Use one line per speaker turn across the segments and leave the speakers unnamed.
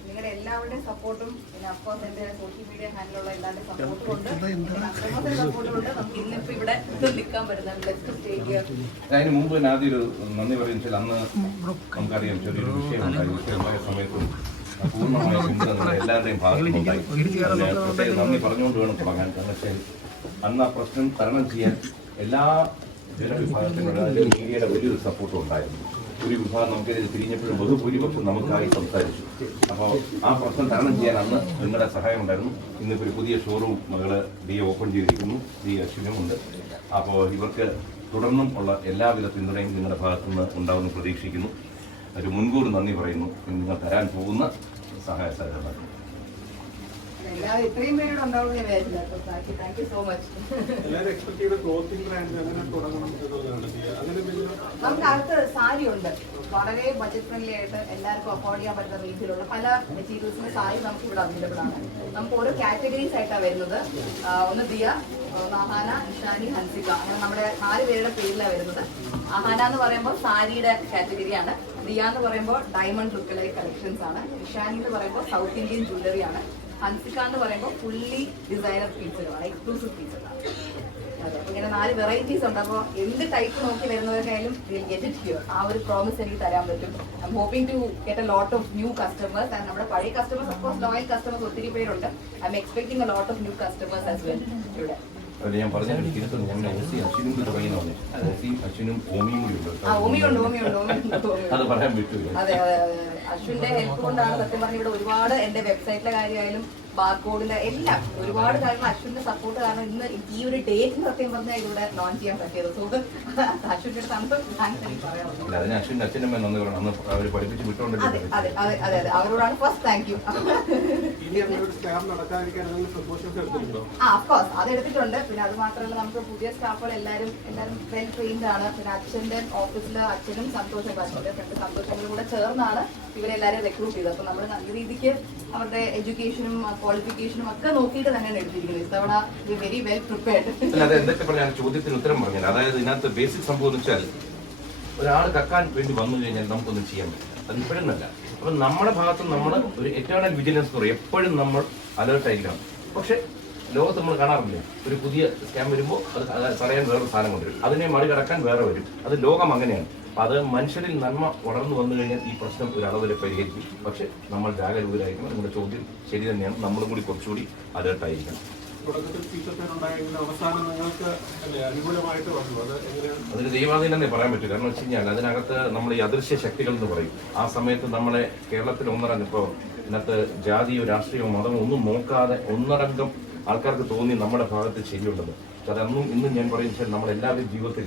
നിങ്ങളുടെ എല്ലാവരുടെയും സപ്പോർട്ടും പിന്നെ അഫ്കോഴ്സ് എന്റെ സോഷ്യൽ മീഡിയ ഹാൻഡിലുള്ള എല്ലാവരുടെയും സപ്പോർട്ടും ഉണ്ട്. കസ്റ്റമേഴ്സിന്റെ സപ്പോർട്ടും ഉണ്ട്. നമുക്ക് ഇന്നിപ്പോ ഇവിടെ നിൽക്കാൻ പറ്റുന്ന ബെസ്റ്റ് സ്റ്റേജ്
അതിന് മുമ്പ് തന്നെ ആദ്യം ഒരു നന്ദി പറയുന്ന വെച്ചാൽ അന്ന് നമുക്കറിയാം ചെറിയൊരു വിഷയമുണ്ടായി വിഷയമായ സമയത്തും പൂർണമായ ചിന്ത എല്ലാവരുടെയും ഭാഗത്തുണ്ടായി പ്രത്യേകം നന്ദി പറഞ്ഞുകൊണ്ട് വേണം തുടങ്ങാൻ. കാരണം വെച്ചാൽ അന്ന് ആ പ്രശ്നം തരണം ചെയ്യാൻ എല്ലാ ജനവിഭാഗത്തിനുള്ള മീഡിയയുടെ വലിയൊരു സപ്പോർട്ടും ഉണ്ടായിരുന്നു. ഒരു വിഭാഗം നമുക്കെതിരെ തിരിഞ്ഞപ്പോഴും ബഹുഭൂരിപക്ഷം നമുക്കായി സംസാരിച്ചു. അപ്പോൾ ആ പ്രശ്നം തരണം ചെയ്യാൻ അന്ന് നിങ്ങളുടെ സഹായം ഉണ്ടായിരുന്നു ഇന്നിപ്പോൾ ഒരു പുതിയ ഷോറൂം മകൾ ഡി ഓപ്പൺ ചെയ്തിരിക്കുന്നു. ഡി അശ്വിനും ഉണ്ട് അപ്പോൾ ഇവർക്ക് തുടർന്നും ഉള്ള എല്ലാവിധ പിന്തുണയും നിങ്ങളുടെ ഭാഗത്തുനിന്ന് ഉണ്ടാവുമെന്ന് പ്രതീക്ഷിക്കുന്നു. ഒരു മുൻകൂർ നന്ദി പറയുന്നു. നിങ്ങൾ തരാൻ പോകുന്ന സഹായ സഹകരണം
നമുക്ക് അടുത്ത് സാരി ഉണ്ട്. വളരെ ബജറ്റ് ഫ്രണ്ട്ലി ആയിട്ട് എല്ലാവർക്കും അഫോർഡ് ചെയ്യാൻ പറ്റുന്ന രീതിയിലുള്ള പല മെറ്റീരിയൽസിന്റെ സാരി നമുക്ക് ഇവിടെ അവൈലബിൾ ആണ്. നമുക്ക് ഓരോ കാറ്റഗറീസ് ആയിട്ടാണ് വരുന്നത്. ഒന്ന് ദിയ മഹാന അഹാന ഇഷാനി ഹൻസിക. അങ്ങനെ നമ്മുടെ നാല് പേരുടെ പേരിലാണ് വരുന്നത്. അഹാന എന്ന് പറയുമ്പോൾ സാരിയുടെ കാറ്റഗറിയാണ് ദിയ എന്ന് പറയുമ്പോൾ ഡയമണ്ട് ലുക്കിലെ കളക്ഷൻസ് ആണ്. ഇഷാനി എന്ന് പറയുമ്പോൾ സൗത്ത് ഇന്ത്യൻ ജ്വല്ലറി ആണ്. ഹൻസിക എന്ന് പറയുമ്പോൾ ഫുള്ളി ഡിസൈനർ പീസുകളാണ് എക്സ്ക്ലൂസീവ് പീസുകളാണ് അതെ, ഇങ്ങനെ നാല് വെറൈറ്റീസ് ഉണ്ട്. അപ്പോൾ എന്ത് ടൈപ്പ് നോക്കി വരുന്നവർക്കായാലും ഗെറ്റ് ഇറ്റ് ഹിയർ ആ ഒരു പ്രോമിസ് എനിക്ക് തരാൻ പറ്റും. I hoping to get a lot of new customers and നമ്മുടെ പഴയ കസ്റ്റമേഴ്സ് ഓഫ് ലോയൽ കസ്റ്റമേഴ്സ് ഒത്തിരി പേരുണ്ട്. I'm expecting a lot of new customers as well ഇവിടെ
ഞാൻ പറഞ്ഞ തിരുത്തുന്നു ഞാൻ ഓസി അശ്വിനും കൂടി തുടങ്ങിയെന്ന് പറഞ്ഞു ഓസി അശ്വിനും ഓമിയും കൂടി ഉണ്ട്. അത് പറയാൻ
അതെ അതെ അതെ. അശ്വിന്റെ ഹെൽപ്പ് കൊണ്ടാണ് സത്യം പറഞ്ഞ ഇവിടെ ഒരുപാട് എന്റെ വെബ്സൈറ്റിലെ കാര്യമായാലും ബാർകോഡിലെ എല്ലാം ഒരുപാട് കാരണം അശ്വിന്റെ സപ്പോർട്ട് കാരണം ഇന്ന് ഈ ഒരു ഡേറ്റ് സത്യം പറഞ്ഞാൽ ഇവിടെ ലോഞ്ച് ചെയ്യാൻ പറ്റിയത്. സോ അശ്വിന്റെ അടുത്ത് താങ്ക്സ് എനിക്ക് പറയാനുള്ളത്
ഇല്ല, അതിന് അശ്വിന്റെ അച്ഛനമ്മ നന്ദി പറയണം അന്ന് അവർ പഠിപ്പിച്ച്
അതെ അതെ അതെ അതെ അതെ. അവരോടാണ് ഫസ്റ്റ് താങ്ക് യു
ഇനി അങ്ങനെ ഒരു സ്കാം നടക്കാതിരിക്കാൻ എന്തെങ്കിലും പ്രിക്കോഷൻസ് എടുത്തിട്ടുണ്ടോ
ആ അഫ്കോഴ്സ് അത് എടുത്തിട്ടുണ്ട്. പിന്നെ അത് മാത്രമല്ല നമുക്ക് പുതിയ സ്റ്റാഫുകൾ എല്ലാവരും എല്ലാവരും വെൽ ട്രെയിൻഡ് ആണ്. പിന്നെ അച്ഛന്റെ ഓഫീസിൽ അച്ഛനും സന്തോഷം അച്ഛന്റെ ഫ്രണ്ട് സന്തോഷങ്ങളും കൂടെ ചേർന്നാണ് ഇവരെല്ലാവരും റിക്രൂട്ട് ചെയ്തത്. അപ്പൊ നമ്മൾ നല്ല രീതിക്ക് അവരുടെ എഡ്യൂക്കേഷനും ക്വാളിഫിക്കേഷനും ഒക്കെ നോക്കിയിട്ട് തന്നെയാണ് എടുത്തിരിക്കുന്നത്. ഇത്തവണ വെരി വെൽ പ്രിപ്പയർഡ്
അല്ല അത് എന്തൊക്കെ പറഞ്ഞാൽ ചോദ്യത്തിന് ഉത്തരം പറഞ്ഞത്. അതായത് ഇതിനകത്ത് ബേസിക് സംഭവം വെച്ചാൽ ഒരാൾ കക്കാൻ വേണ്ടി വന്നു കഴിഞ്ഞാൽ നമുക്കൊന്നും ചെയ്യാൻ പറ്റില്ല. അത് ഇപ്പോഴൊന്നല്ല അപ്പൊ നമ്മുടെ ഭാഗത്ത് നമ്മൾ ഒരു എറ്റേണൽ വിജിലൻസ് പറയും. എപ്പോഴും നമ്മൾ അലേർട്ട് ആയിരിക്കണം. പക്ഷെ ലോകത്ത് നമ്മൾ കാണാറില്ല? ഒരു പുതിയ സ്കാം വരുമ്പോൾ അത് തടയാൻ വേറൊരു സാധനം കൊണ്ടുവരും അതിനെ മറികടക്കാൻ വേറെ വരും. അത് ലോകം അങ്ങനെയാണ്. അപ്പൊ അത് മനുഷ്യരിൽ നന്മ വളർന്നു വന്നു കഴിഞ്ഞാൽ ഈ പ്രശ്നം ഒരു അളവിൽ പരിഹരിക്കും. പക്ഷെ നമ്മൾ ജാഗരൂകരായിരിക്കണം. നമ്മുടെ ചോദ്യം ശരി തന്നെയാണ്. നമ്മളും കൂടി കുറച്ചുകൂടി അലേർട്ടായിരിക്കണം
അവസാനം നിങ്ങൾക്ക്
അതിന് ദൈവാധീനം തന്നെ പറയാൻ പറ്റും കാരണം വെച്ച് കഴിഞ്ഞാൽ അതിനകത്ത് നമ്മൾ ഈ അദൃശ്യ ശക്തികൾ എന്ന് പറയും. ആ സമയത്ത് നമ്മളെ കേരളത്തിൽ ഒന്നടങ്കം ഇപ്പോൾ ഇതിനകത്ത് ജാതിയോ രാഷ്ട്രീയമോ മതമോ ഒന്നും നോക്കാതെ ഒന്നടങ്കം ആൾക്കാർക്ക് തോന്നി നമ്മുടെ ഭാഗത്ത് ശരിയുള്ളത് അതൊന്നും ഇന്നും ഞാൻ പറയും വെച്ചാൽ നമ്മളെല്ലാവരും ജീവിതത്തിൽ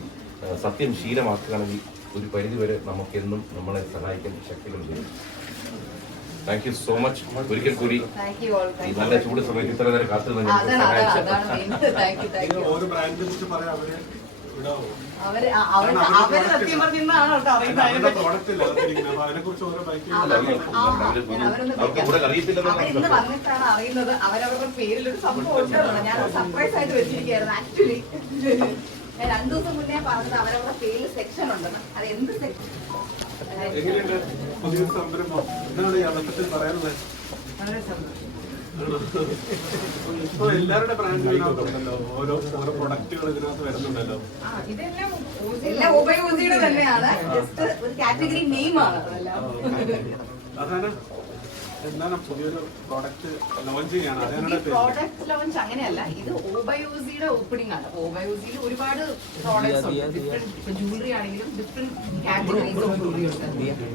സത്യം ശീലമാക്കുകയാണെങ്കിൽ ഒരു പരിധിവരെ നമുക്കെന്നും നമ്മളെ സഹായിക്കാൻ ശക്തികൾ ചെയ്യും താങ്ക് യു സോ മച്ച് ഒരിക്കൽ കൂടി നല്ല ചൂട് സമയത്ത് ഇത്ര നേരം കാത്തു
വന്നിട്ടാണ് അറിയുന്നത്. അവരവരുടെ പേരിൽ ഒരു സംഭവം ഉണ്ടെന്നുള്ളത് ഞാൻ സർപ്രൈസ് ആയിട്ട് വെച്ചിരിക്കുകയായിരുന്നു ആക്ച്വലി ഞാൻ രണ്ടു ദിവസം മുന്നേ പറഞ്ഞത് അവരവരുടെ പേരിൽ സെക്ഷൻ ഉണ്ടെന്ന്. അത് എന്ത് സെക്ഷൻ
എങ്ങനെയുണ്ട്? പുതിയ സംരംഭം. എന്താണ് അവസരത്തിൽ പറയാനുള്ളത് ഇപ്പൊ എല്ലാവരുടെ ബ്രാൻഡുകളുണ്ടല്ലോ ഓരോ ഓരോ പ്രൊഡക്റ്റുകൾ ഇതിനകത്ത് വരുന്നുണ്ടല്ലോ.
ഇതെല്ലാം എല്ലാം ഉപയോഗിച്ചിട്ട് തന്നെയാണ്. ജസ്റ്റ് ഒരു കാറ്റഗറി നെയിമാണ് അതെല്ലാം
അതാണ് എന്താണ് പുതിയൊരു പ്രോഡക്റ്റ് ലോഞ്ച് ചെയ്യാണ്?
പ്രോഡക്റ്റ് ലോഞ്ച് അങ്ങനെയല്ല ഇത് ഓബയോസിയുടെ ഓപ്പണിംഗ് ആണ്. ഓബയോസിയിൽ ഒരുപാട് പ്രോഡക്ട്സ് ഉണ്ട്. ഡിഫറെന്റ് ഇപ്പൊ ജ്വല്ലറി ആണെങ്കിലും ഡിഫറെന്റ് കാറ്റഗറീസ് ഓഫ് ജ്വല്ലറി ഉണ്ട്.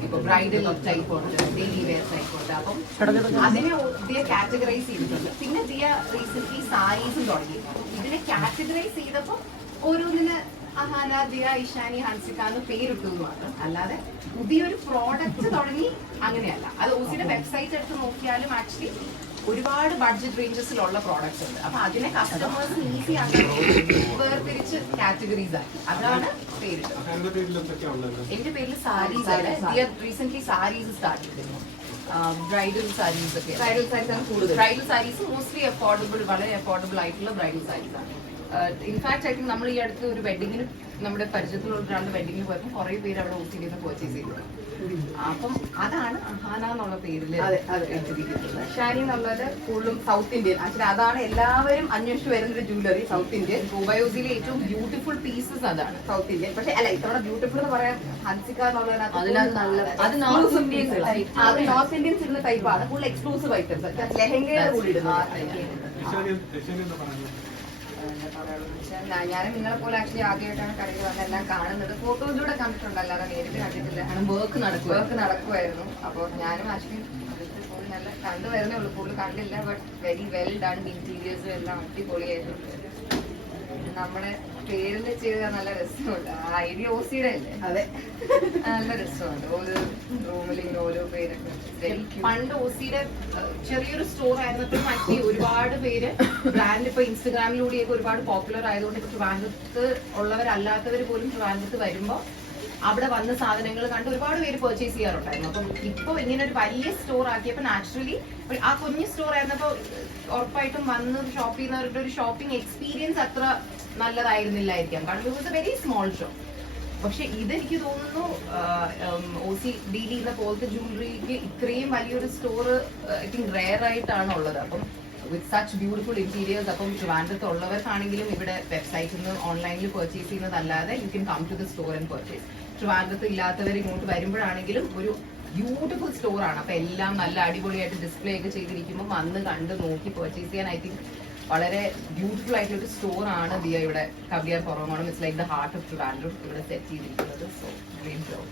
ഇപ്പൊ ബ്രൈഡൽ ടൈപ്പ് ഉണ്ട് ഡെയിലി വെയർ ടൈപ്പ് ഉണ്ട്. അപ്പം അതിനെ ദിയ കാറ്റഗറൈസ് ചെയ്തിട്ടുണ്ട്. പിന്നെ ദിയ റീസെന്റ് സാരീസും തുടങ്ങി. ഇതിനെ കാറ്റഗറൈസ് ചെയ്തപ്പോൾ ഓരോന്നിന് അഹാന ദിയ ഇഷാനി ഹൻസിക എന്ന് പേരിട്ടു എന്ന് മാത്രം. അല്ലാതെ പുതിയൊരു പ്രോഡക്റ്റ് തുടങ്ങി അങ്ങനെയല്ല. അത് ഓസിയുടെ വെബ്സൈറ്റ് എടുത്ത് നോക്കിയാലും ആക്ച്വലി ഒരുപാട് ബഡ്ജറ്റ് റേഞ്ചസിലുള്ള പ്രോഡക്ട്സ് ഉണ്ട്. അപ്പൊ അതിനെ കസ്റ്റമേഴ്സ് ഈസി ആക്കി വേർതിരിച്ച് കാറ്റഗറീസ് ആക്കി. അതാണ് പേരിട്ടത്.
എന്റെ പേരിൽ എന്തൊക്കെയാണുള്ളത്
എന്റെ പേരിൽ സാരീസ് ആണ്. റീസെന്റ് സാരീസ് സ്റ്റാർട്ട് ചെയ്തിരുന്നു ബ്രൈഡൽ സാരീസ് ഒക്കെ ബ്രൈഡൽ സാരീസ് ആണ് കൂടുതൽ. ബ്രൈഡൽ സാരീസ് മോസ്റ്റ്ലി അഫോർഡബിൾ വളരെ അഫോർഡബിൾ ആയിട്ടുള്ള ബ്രൈഡൽ സാരീസ് ആണ്. ഇൻഫാക്ട് ഐ തിങ്ക് നമ്മൾ ഈ അടുത്ത് ഒരു വെഡിങ്ങിന്
നമ്മുടെ പരിചയത്തിലുള്ള ഒരാളുടെ വെഡിങ്ങിന് പോയപ്പോൾ കുറെ പേര് അവിടെ ഒ ചെയ്ത് പർച്ചേസ് ചെയ്തു. അപ്പം അതാണ് അഹാന എന്നുള്ള
പേരിൽ.
എടുത്തിരിക്കുന്നത് ഷാനി എന്നുള്ളത് കൂടുതലും സൗത്ത് ഇന്ത്യൻ ആക്ച്വലി അതാണ് എല്ലാവരും അന്വേഷിച്ച് വരുന്ന ഒരു ജ്വല്ലറി സൗത്ത് ഇന്ത്യൻ ഗോബയോസിലെ ഏറ്റവും ബ്യൂട്ടിഫുൾ പീസസ് അതാണ്.
സൗത്ത് ഇന്ത്യൻ പക്ഷെ അല്ല ഇത്തവണ ബ്യൂട്ടിഫുൾ എന്ന് പറയാൻ
ഹൻസിക
എന്നുള്ളത്
അത് നോർത്ത് നോർത്ത് ഇന്ത്യൻസ് ഇടുന്ന ടൈപ്പാണ് ഫുൾ എക്സ്ക്ലൂസീവ് ഐറ്റംസ് ലെഹങ്കയുടെ കൂടി ഇടുന്നത്. ഞാനും നിങ്ങളെ പോലെ ആക്ച്വലി ആദ്യമായിട്ടാണ് കടയിൽ വന്ന് എല്ലാം കാണുന്നത്. ഫോട്ടോസിലൂടെ കണ്ടിട്ടുണ്ട്. അല്ലാതെ നേരിട്ട് കണ്ടിട്ടില്ല.
വർക്ക് നടക്കും
വർക്ക് നടക്കുമായിരുന്നു അപ്പോൾ ഞാനും ആക്ച്വലി നല്ല കണ്ടു വരുന്നേ ഉള്ളൂ. കൂടുതൽ കണ്ടില്ല. ബട്ട് വെരി വെൽ ഡൺ ഇന്റീരിയേഴ്സും എല്ലാം അടിപൊളിയായിട്ടുണ്ട്. നമ്മുടെ പേരിൽ ചെയ്ത നല്ല രസമുണ്ട്. ഐഡിയ ഓസിയുടെ അല്ലേ?
അതെ.
നല്ല രസമുണ്ട്. ഓരോ റൂമിൽ ഇങ്ങനെ ഓരോ പേരൊക്കെ പണ്ട് ഓസിയുടെ ചെറിയൊരു സ്റ്റോർ ആയിരുന്നപ്പോഴും മാറ്റി ഒരുപാട് പേര് ബ്രാൻഡ് ഇപ്പൊ ഇൻസ്റ്റഗ്രാമിലൂടെയൊക്കെ ഒരുപാട് പോപ്പുലർ ആയതുകൊണ്ട് ഇപ്പൊ ട്രിവാൻഡ്രത്ത് ഉള്ളവരല്ലാത്തവർ പോലും ട്രിവാൻഡ്രത്ത് വരുമ്പോൾ അവിടെ വന്ന സാധനങ്ങൾ കണ്ട് ഒരുപാട് പേര് പർച്ചേസ് ചെയ്യാറുണ്ടായിരുന്നു. അപ്പം ഇപ്പൊ ഇങ്ങനെ ഒരു വലിയ സ്റ്റോർ ആക്കിയപ്പോൾ നാച്ചുറലി ആ കുഞ്ഞു സ്റ്റോർ ആയിരുന്നപ്പോൾ ഉറപ്പായിട്ടും വന്ന് ഷോപ്പ് ചെയ്യുന്നവരുടെ ഒരു ഷോപ്പിംഗ് എക്സ്പീരിയൻസ് അത്ര നല്ലതായിരുന്നില്ലായിരിക്കാം. കാരണം it was a very small show പക്ഷെ ഇതെനിക്ക് തോന്നുന്നു ഒ സി ഡീൽ ചെയ്യുന്ന പോലത്തെ ജ്വല്ലറിക്ക് ഇത്രയും വലിയൊരു സ്റ്റോർ ഐ തിങ്ക് റെയർ ആയിട്ടാണ് ഉള്ളത്. അപ്പം വിത്ത് സച്ച് ബ്യൂട്ടിഫുൾ ഇന്റീരിയേഴ്സ് അപ്പം ട്രിവാൻഡ്രത്ത് ഉള്ളവർക്കാണെങ്കിലും ഇവിടെ വെബ്സൈറ്റിൽ നിന്ന് ഓൺലൈനിൽ purchase ചെയ്യുന്നതല്ലാതെ you can come to the store and purchase ട്രിവാൻഡ്രത്ത് ഇല്ലാത്തവർ ഇങ്ങോട്ട് വരുമ്പോഴാണെങ്കിലും ഒരു ബ്യൂട്ടിഫുൾ സ്റ്റോറാണ് അപ്പൊ എല്ലാം നല്ല അടിപൊളിയായിട്ട് ഡിസ്പ്ലേ ഒക്കെ ചെയ്തിരിക്കുമ്പോൾ വന്ന് കണ്ട് നോക്കി പർച്ചേസ് ചെയ്യാൻ ഐ തിങ്ക് വളരെ ബ്യൂട്ടിഫുൾ ആയിട്ടുള്ള ഒരു സ്റ്റോർ ആണ് ദിയ ഇവിടെ കവിയാർ പുറമോണം it's like the heart of Trivandrum ഇവിടെ സെറ്റ് ചെയ്തിരിക്കുന്നത്. So green job